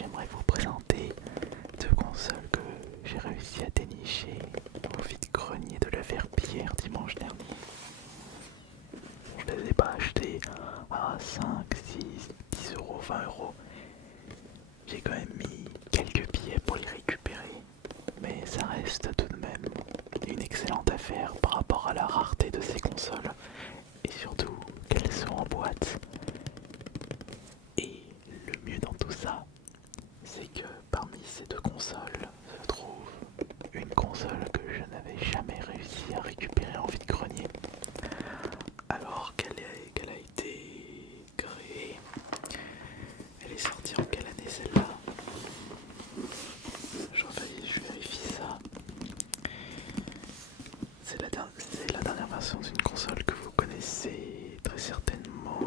j'aimerais vous présenter deux consoles que j'ai réussi à dénicher au vide-grenier de la Verpillière dimanche dernier. Je les ai pas achetées à 5, 6, 10 euros, 20 euros. J'ai quand même mis quelques billets pour les récupérer, mais ça reste tout de même une excellente affaire par rapport à la rareté de ces consoles et surtout qu'elles sont en boîte. Et le mieux dans tout ça, c'est que parmi ces deux consoles se trouve une console que je n'avais jamais réussi à récupérer en vide-grenier alors qu'elle a été créée. Elle est sortie en quelle année celle-là? Je vérifie ça. C'est la dernière version d'une console que vous connaissez très certainement.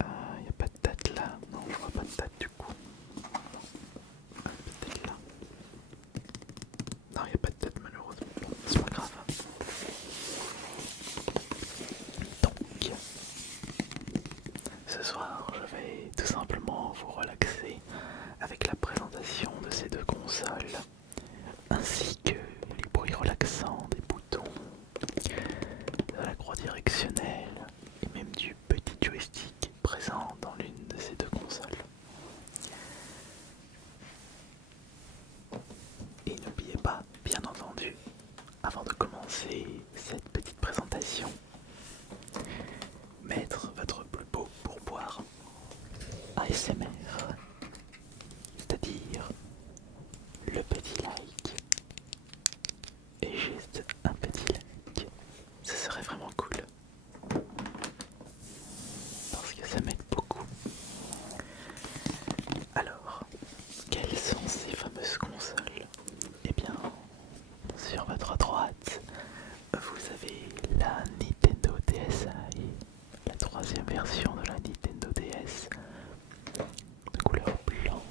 Il n'y a pas de date là. Non, je vois pas de date du coup. Peut-être là. Non, il n'y a pas de date malheureusement. Bon, c'est pas grave. Donc, ce soir, je vais tout simplement vous relaxer avec la présentation de ces deux consoles, ainsi que les bruits relaxants des boutons, de la croix directionnelle et même du petit joystick présent dans l'une de ces deux consoles. Et n'oubliez pas, bien entendu, avant de commencer cette petite présentation, mettre votre plus beau pourboire ASMR, c'est-à-dire le petit like et juste un petit like. Ce serait vraiment cool parce que ça m'aide beaucoup. Alors, quelles sont ces fameuses consoles? Eh bien, sur votre droite, vous avez la Nintendo DSi, la troisième version de la Nintendo DS de couleur blanc.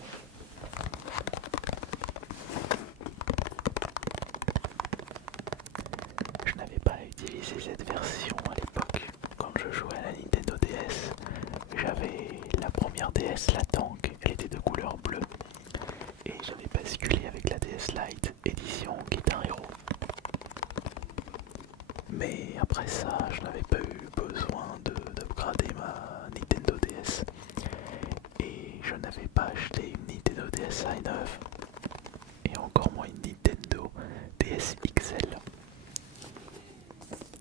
Je n'avais pas utilisé cette version à l'époque quand je jouais à la Nintendo DS. J'avais la première DS, la Tank, elle était de couleur bleue. Et j'avais basculé avec la DS Lite édition Guitar Hero. Mais après ça, je n'avais pas eu besoin d'upgrader ma Nintendo DS. Et je n'avais pas acheté une Nintendo DSi neuve. Et encore moins une Nintendo DS XL.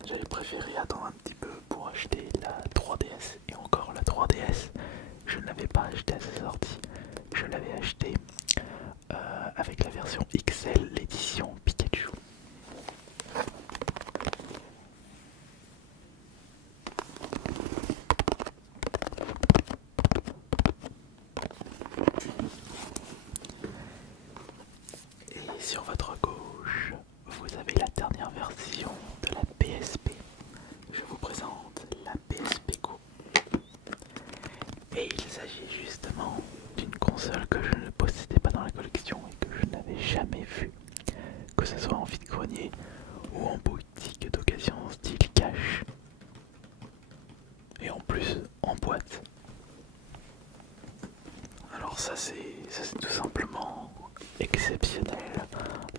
J'avais préféré attendre un petit peu pour acheter la 3DS. Et encore la 3DS, je ne l'avais pas acheté à sa sortie. Je l'avais acheté avec la version XL, l'édition Pikachu. Et sur votre gauche, vous avez la dernière version de la PSP. Je vous présente la PSP Go. Et il s'agit justement d'une console que je ne possédais pas dans la collection et que je n'avais jamais vue, que ce soit en vide-grenier ou en boutique d'occasion style cash. Et en plus en boîte. Alors ça c'est tout simplement exceptionnel,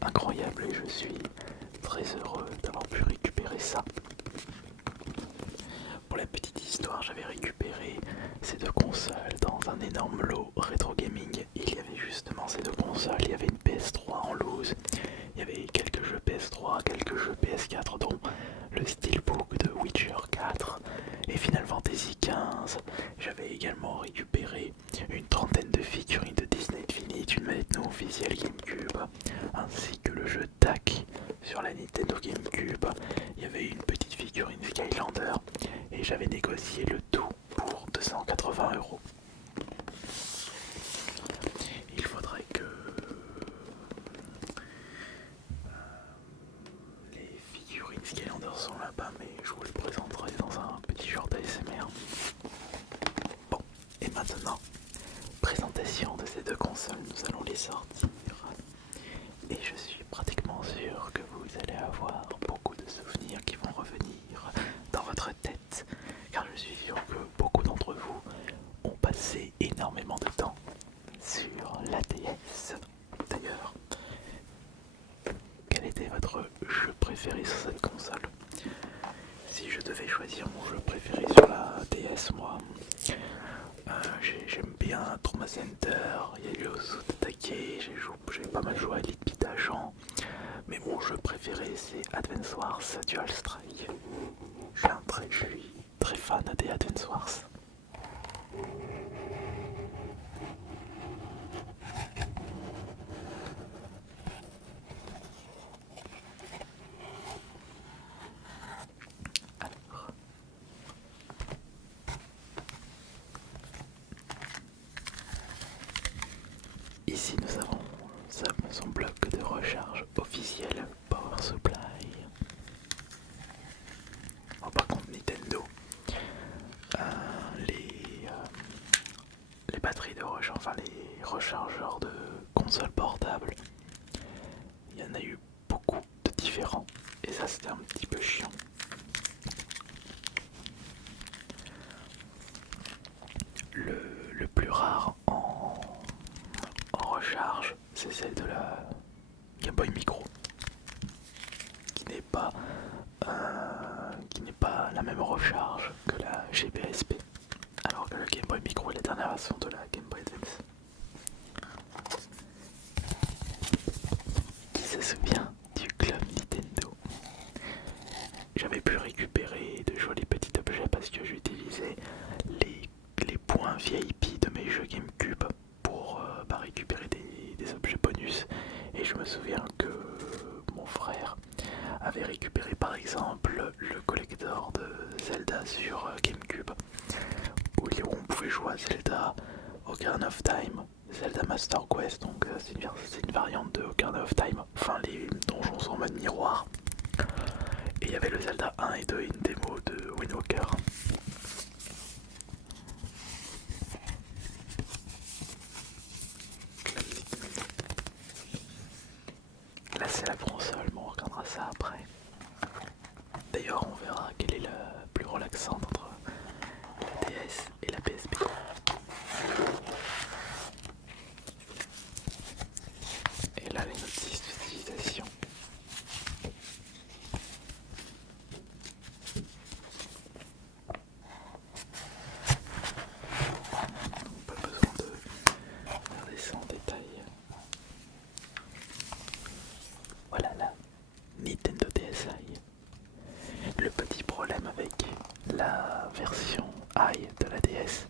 incroyable et je suis très heureux d'avoir pu récupérer ça. Pour la petite histoire, j'avais récupéré ces deux consoles dans un énorme lot rétro gaming. Il y avait justement ces deux consoles, il y avait une PS3 en loose, il y avait quelques jeux PS3, quelques jeux PS4 dont le Steelbook de Witcher 4 et Final Fantasy XV. J'avais également récupéré une trentaine de figurines de Disney Infinite, une manette non officielle GameCube, ainsi que le jeu TAC sur la Nintendo GameCube. Il y avait une petite figurine Skylander et j'avais négocié le tout pour 280 €. Il faudrait que les figurines Skylander sont là-bas, mais je vous les présenterai dans un petit short ASMR. Bon, et maintenant, présentation de ces deux consoles, nous allons les sortir. Et je suis pratiquement sûr que vous allez avoir beaucoup de souvenirs qui vont revenir dans votre tête, car je suis sûr que beaucoup d'entre vous ont passé énormément de temps devais choisir mon jeu préféré sur la DS, moi, j'aime bien Trauma Center, Yayo Sutake, j'ai pas mal joué à Elite Beat Agent, mais mon jeu préféré c'est Advance Wars Dual Strike. Je suis très fan des Advance Wars. Alors, ici nous avons son bloc de recharge officiel Power Supply. Oh, par contre Nintendo, les batteries de recharge, enfin les rechargeurs de consoles portables, il y en a eu beaucoup de différents et ça c'était un petit peu chiant. Le plus rare en recharge, c'est celle de la Game Boy Micro, qui n'est pas la même recharge que la GBSP, alors que la Game Boy Micro est la dernière version de la Game Boy Advance. Qui se souvient du club Nintendo? J'avais pu récupérer de jolis petits objets parce que j'utilisais les points VIP de mes jeux GameCube pour récupérer des objets bonus. Et je me souviens que mon frère avait récupéré par exemple le collector de Zelda sur GameCube, où on pouvait jouer à Zelda, Ocarina of Time, Zelda Master Quest, donc c'est une variante de Ocarina of Time, enfin les donjons sont en mode miroir. Et il y avait le Zelda 1 et 2 et une démo de Wind Waker. Là c'est la console, mais on regardera ça après. D'ailleurs on verra quelle est la plus relaxante entre la DS et la PSP. Et là les notices d'utilisation. Pas besoin de regarder ça en détail. Voilà la Nintendo DSi. Le petit problème avec la version i de la DS,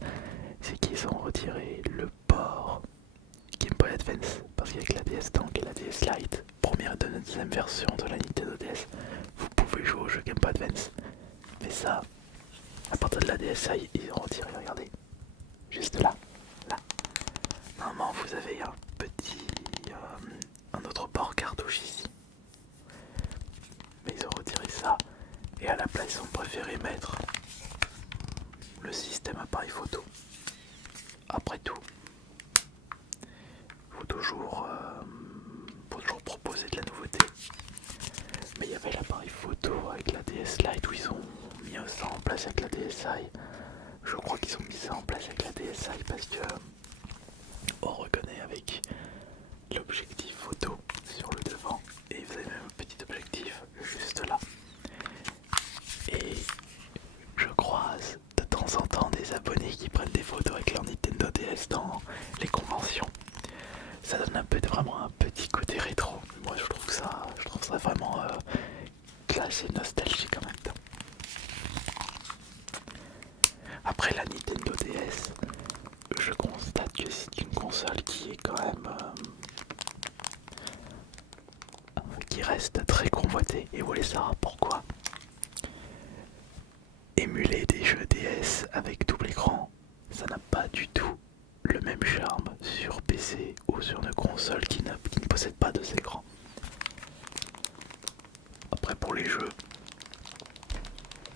c'est qu'ils ont retiré le port Game Boy Advance, parce qu'avec la DS Tank et la DS Lite, première et deuxième version de la Nintendo DS, vous pouvez jouer au jeu Game Boy Advance. Mais ça, à partir de la DSi, ils ont retiré, regardez, juste là, là. Normalement, vous avez un petit, un autre port cartouche ici, mais ils ont retiré ça. Et à la place, ils ont préféré mettre le système appareil photo. Après tout, faut toujours proposer de la nouveauté. Mais il y avait l'appareil photo avec la DS Lite où ils ont mis ça en place avec la DSi. Je crois qu'ils ont mis ça en place avec la DSi parce que on reconnaît avec l'objectif photo sur le devant. Et vous avez même un petit objectif juste là. Et je croise de temps en temps des abonnés qui prennent des photos avec leur Nintendo DS dans les conventions. Ça donne vraiment un petit côté rétro. Moi je trouve ça vraiment classe et nostalgique en même temps. Après la Nintendo DS, je constate que c'est une console qui est quand même qui reste très convoitée. Et vous voulez savoir pourquoi? Émuler des jeux DS avec double écran, ça n'a pas du tout le même charme sur PC ou sur une console qui ne possède pas deux écrans. Après pour les jeux,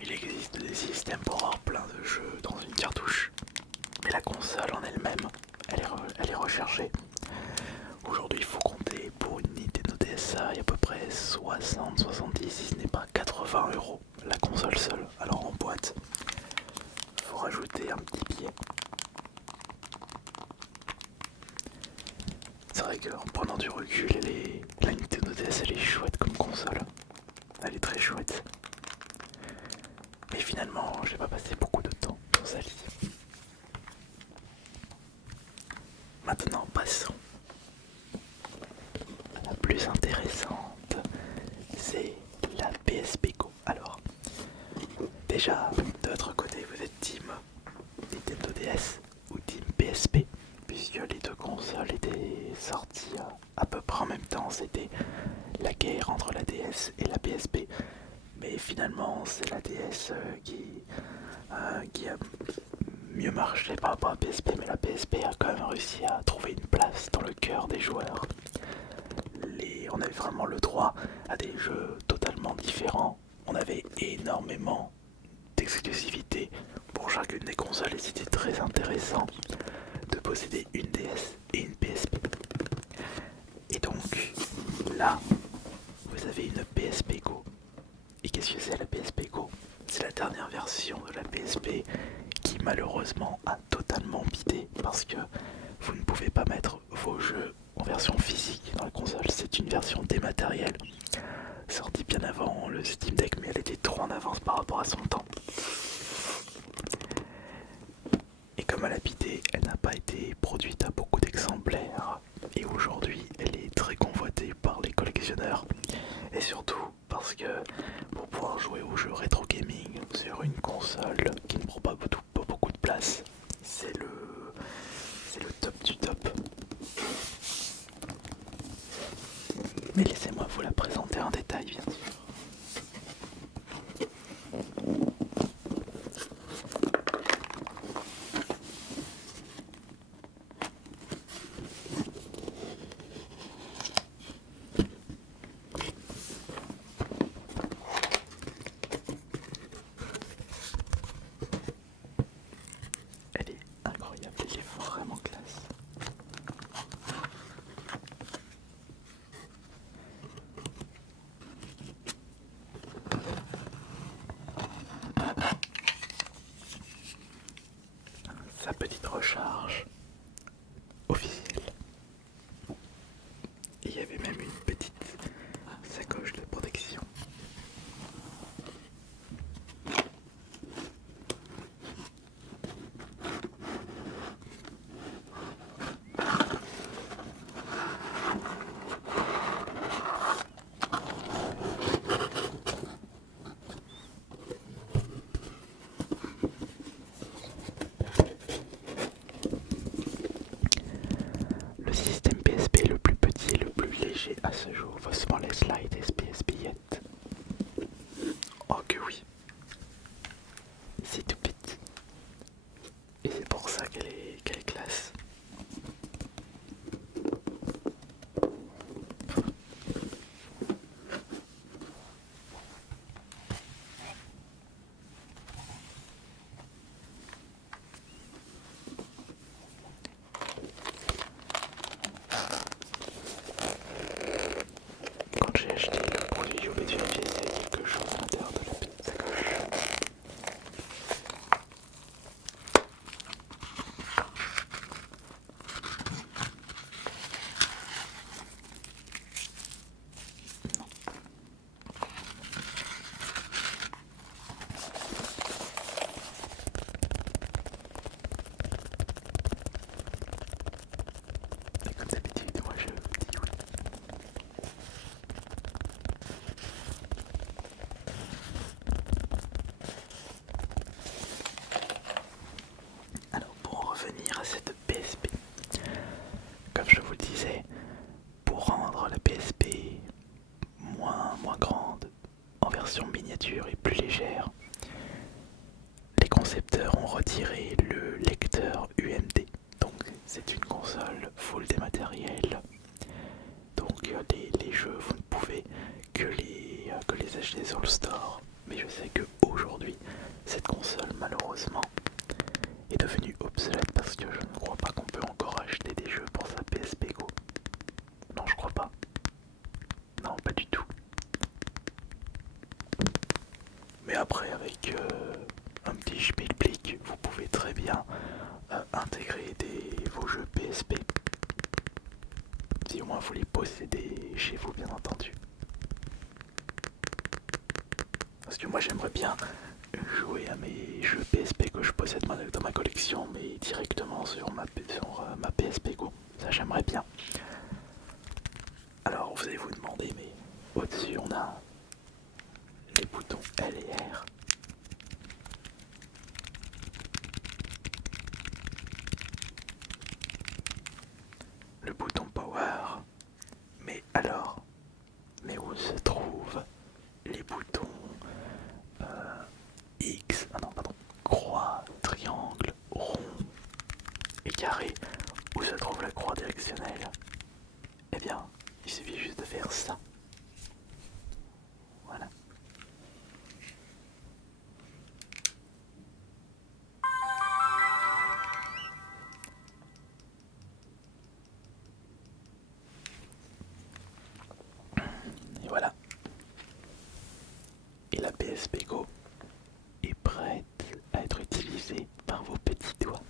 il existe des systèmes pour avoir plein de jeux dans une cartouche. Mais la console en elle-même, elle est recherchée. Aujourd'hui il faut compter pour une Nintendo DSi à peu près 60-70, si ce n'est pas 80 € la console seule. Alors en boîte, faut rajouter un petit billet. C'est vrai qu'en prenant du recul, la Nintendo DS elle est chouette comme console. Elle est très chouette. Mais finalement, j'ai pas passé beaucoup de temps sur Sally. Maintenant, passons à la plus intéressante, c'est la PSP Go. Alors, déjà, de votre côté, vous êtes team Nintendo DS ou team PSP, puisque les deux consoles étaient sorties à peu près en même temps. C'était la guerre entre la DS et la PSP. Mais finalement, c'est la DS qui a mieux marché par rapport à la PSP, mais la PSP a quand même réussi à trouver une place dans le cœur des joueurs. On avait vraiment le droit à des jeux totalement différents. On avait énormément d'exclusivité pour chacune des consoles et c'était très intéressant de posséder une DS et une PSP. Et donc là, vous avez une PSP Go. Et qu'est-ce que c'est la PSP Go? C'est la dernière version de la PSP qui malheureusement a totalement bidé parce que vous ne pouvez pas mettre vos jeux en version physique dans la console. C'est une version dématérielle sortie bien avant le Steam Deck, mais elle était trop en avance par rapport à son temps. Et comme elle a bidé, elle n'a pas été produite à beaucoup d'exemplaires. Et aujourd'hui, elle est très convoitée par les collectionneurs. Et surtout parce que pour pouvoir jouer aux jeux rétro gaming sur une console qui ne prend pas beaucoup de place, c'est le top du top. Mais laissez-moi vous la présenter en détail, bien sûr. Elle est incroyable, elle est vraiment classe. Sa petite recharge officielle. Et il y avait même une petite sacoche de protection. Le système PSP est le plus petit et le plus léger à ce jour, vos smallest lightest PSP yet. Oh que oui, c'est tout petit. Et c'est pour ça qu'elle est classe. Quand j'ai acheté le produit, j'ai oublié de vérifier s'il y a quelque chose à l'intérieur de la petite sacoche. Et comme d'habitude, moi je dis oui. Alors pour en revenir à cette PSP, comme je vous le disais, pour rendre la PSP moins grande, en version miniature et plus légère, les concepteurs ont retiré le lecteur UMD. Donc c'est une console full dématérielle. Donc les jeux, vous ne pouvez que les acheter sur le store. Mais je sais qu'aujourd'hui, cette console malheureusement est devenue obsolète parce que je ne crois pas qu'on peut encore acheter des jeux pour sa PSP Go. Non, je crois pas. Non, pas du tout. Mais après, avec un petit schmilblick, vous pouvez très bien intégrer vos jeux PSP. Si au moins vous les possédez chez vous, bien entendu. Parce que moi j'aimerais bien jouer jouer à mes jeux PSP que je possède dans ma collection, mais directement sur ma PSP Go. Ça j'aimerais bien. Alors vous allez vous demander, mais au-dessus on a les boutons L et R. Le bouton Power. Mais alors, mais où se trouvent les boutons X, ah non pardon, croix, triangle, rond et carré? Où se trouve la croix directionnelle? Eh bien, il suffit juste de faire ça. Voilà. Et voilà. Et la PSP Go est prête à être utilisée par vos petits doigts.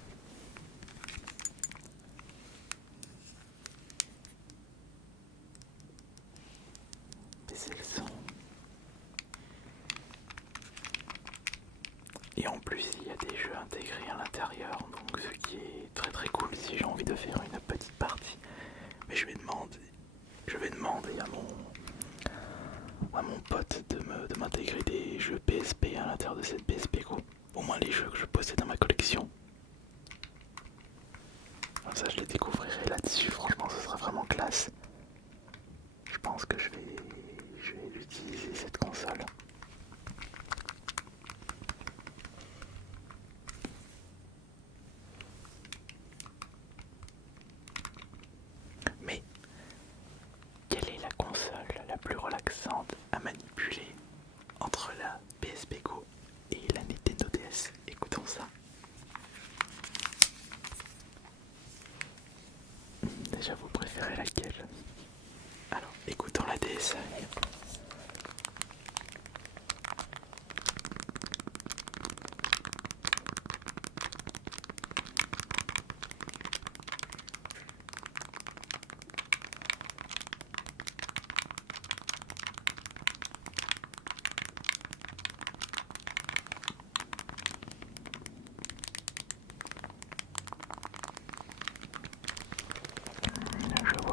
Baissez le son. Et en plus, il y a des jeux intégrés à l'intérieur, donc ce qui est très très cool si j'ai envie de faire une petite partie. Mais je vais demander à mon pote de m'intégrer des jeux PSP à l'intérieur de cette PSP Go. Au moins les jeux que je possède dans ma collection. Comme ça je les découvrirai là-dessus, franchement ce sera vraiment classe. Je pense que je vais l'utiliser cette console. Mais quelle est la console la plus relaxante à manipuler entre la PSP Go et la Nintendo DS? Écoutons ça. Déjà vous préférez laquelle? Alors écoutons la DSi.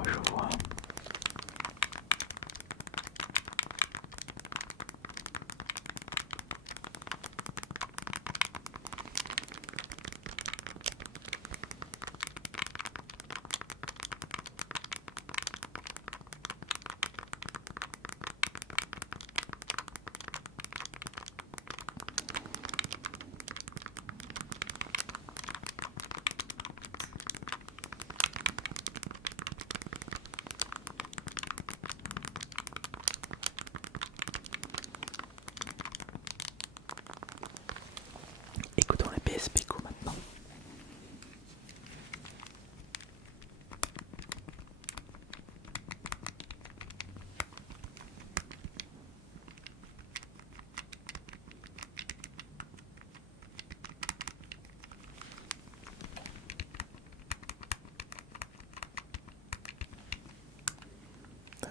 Je vois. Écoutons la PSP Go maintenant.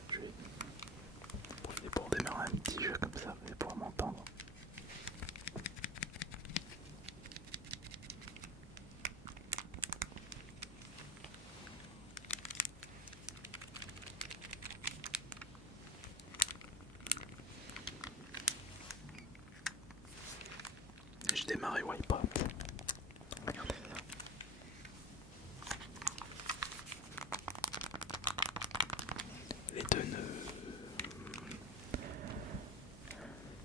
Je vais profiter pour démarrer un petit jeu comme ça, vous allez pouvoir m'entendre. Je démarre Wipeout. Regardez ça. Les deux ne...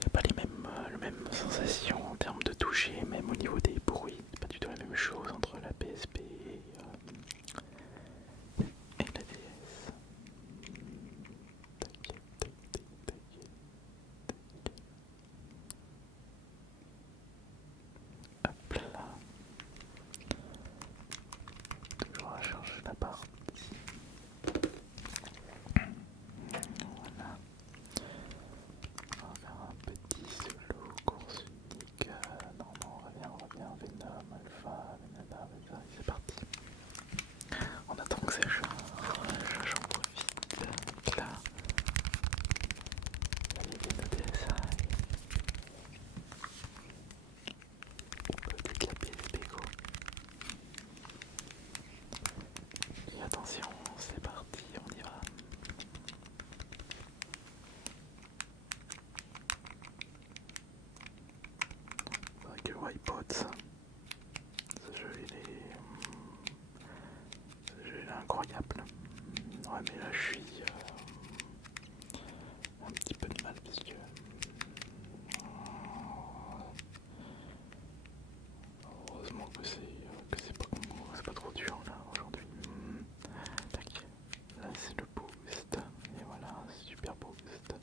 C'est pas les mêmes sensations en termes de toucher, même au niveau des bruits. C'est pas du tout la même chose entre la PSP et la DS. Hop là. Wipeout. Ce jeu il est incroyable. Ouais mais là je suis un petit peu de mal parce que heureusement que c'est pas trop dur là aujourd'hui. Tac. Là c'est le boost. Et voilà, super boost.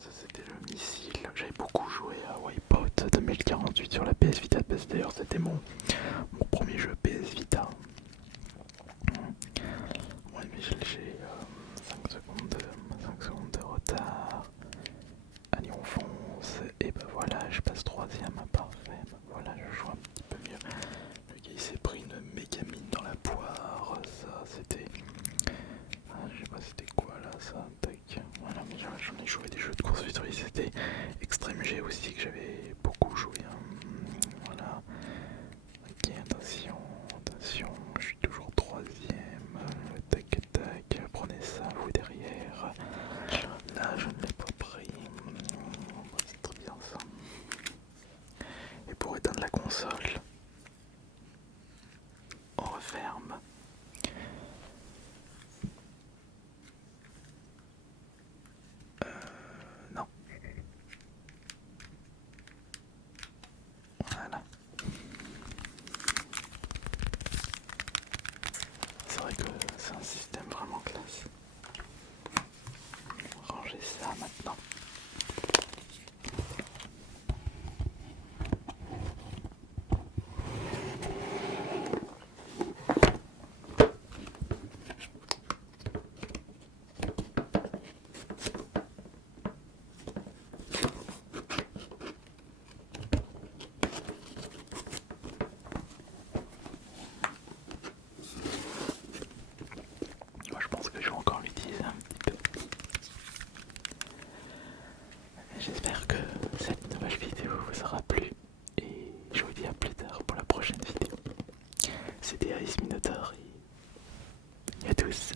Ça c'était le missile. J'avais beaucoup joué à Wipeout 2048 sur la PS Vita. D'ailleurs c'était mon premier jeu PS Vita. Ouais mais j'ai 5 secondes de retard. Allez on fonce. Et bah voilà, je passe troisième. Parfait. Bah voilà, je joue un petit peu mieux. Le gars il s'est pris une méga mine dans la poire. Ça c'était... je sais pas c'était quoi là ça. Tac. Voilà, mais j'en ai joué des jeux de course futuriste. C'était Extreme G aussi que j'avais beaucoup joué. Voilà. Ok, attention, attention, je suis toujours troisième. Tac tac, prenez ça, vous derrière. Là je ne l'ai pas pris. C'est très bien ça. Et pour éteindre la console, on referme. Non. Voilà. C'est vrai que c'est un système vraiment classe. On va ranger ça maintenant. Moi je pense que je vais encore l'utiliser un petit peu. J'espère que cette nouvelle vidéo vous aura plu et je vous dis à plus tard pour la prochaine vidéo. C'était Ice Minotaur et à tous.